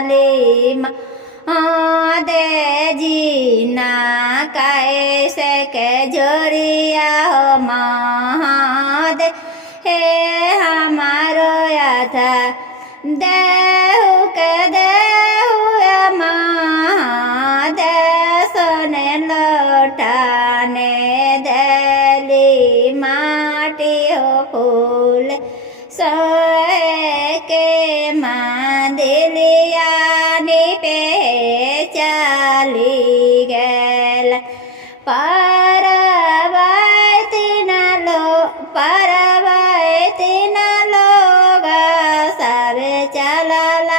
चाली महादेवजी ना कैसे के जोरिया हो महादेव हे हमारो याथा देहु के देहु महादेव सोने लौटाने देली माटी हो फूल सोए के दिलियानी पे चाली गेल परवैती न लोग सब चलल